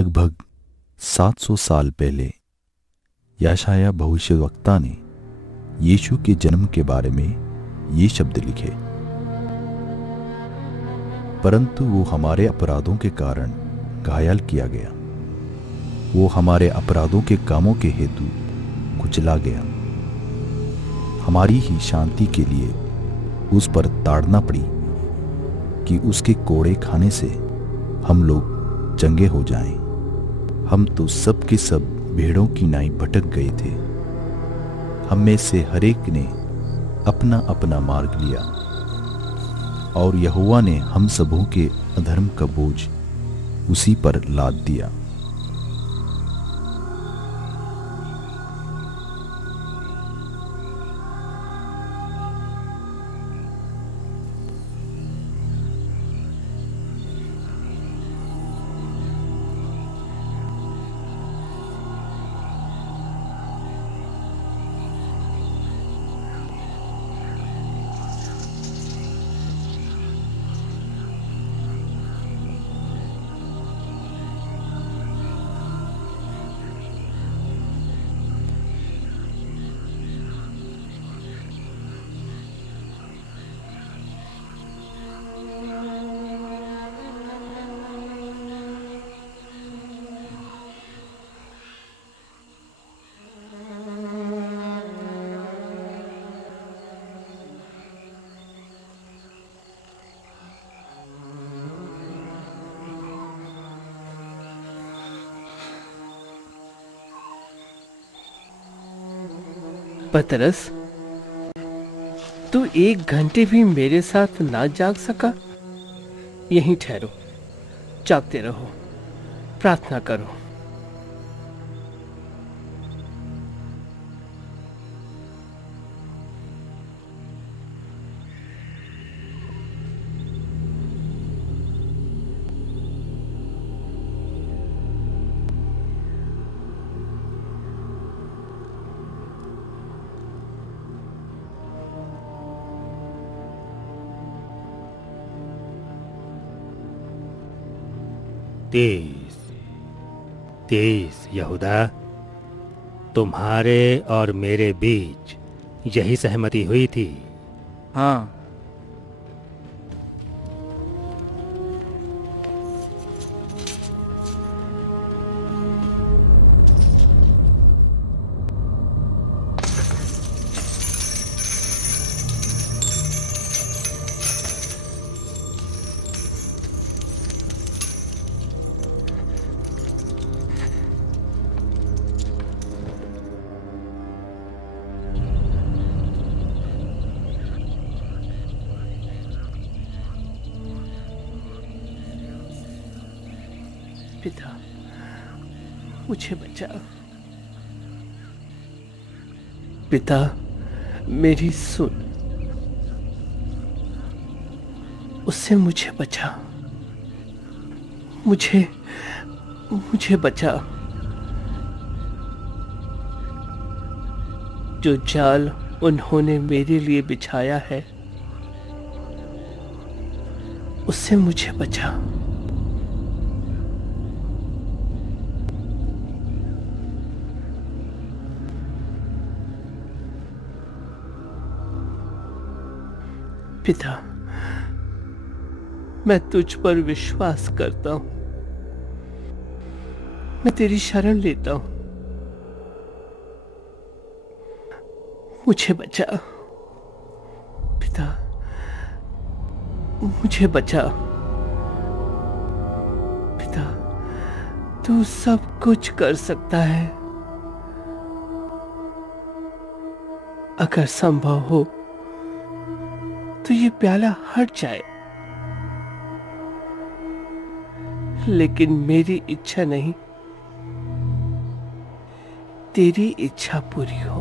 लगभग 700 साल पहले यशायाह भविष्यवक्ता ने यीशु के जन्म के बारे में ये शब्द लिखे, परंतु वो हमारे अपराधों के कारण घायल किया गया, वो हमारे अपराधों के कामों के हेतु कुचला गया, हमारी ही शांति के लिए उस पर ताड़ना पड़ी कि उसके कोड़े खाने से हम लोग चंगे हो जाएं। हम तो सब के सब भेड़ों की नाई भटक गए थे, हम में से हर एक ने अपना अपना मार्ग लिया, और यहोवा ने हम सबों के अधर्म का बोझ उसी पर लाद दिया। पतरस, तू 1 घंटे भी मेरे साथ ना जाग सका? यहीं ठहरो, जागते रहो, प्रार्थना करो। तेईस यहूदा, तुम्हारे और मेरे बीच यही सहमति हुई थी। हाँ, पिता, मुझे बचा। पिता, मेरी सुन, उससे मुझे बचा, मुझे बचा। जो जाल उन्होंने मेरे लिए बिछाया है, उससे मुझे बचा। पिता, मैं तुझ पर विश्वास करता हूं, मैं तेरी शरण लेता हूं, मुझे बचा। पिता, मुझे बचा। पिता, तू सब कुछ कर सकता है। अगर संभव हो तो ये प्याला हट जाए, लेकिन मेरी इच्छा नहीं, तेरी इच्छा पूरी हो।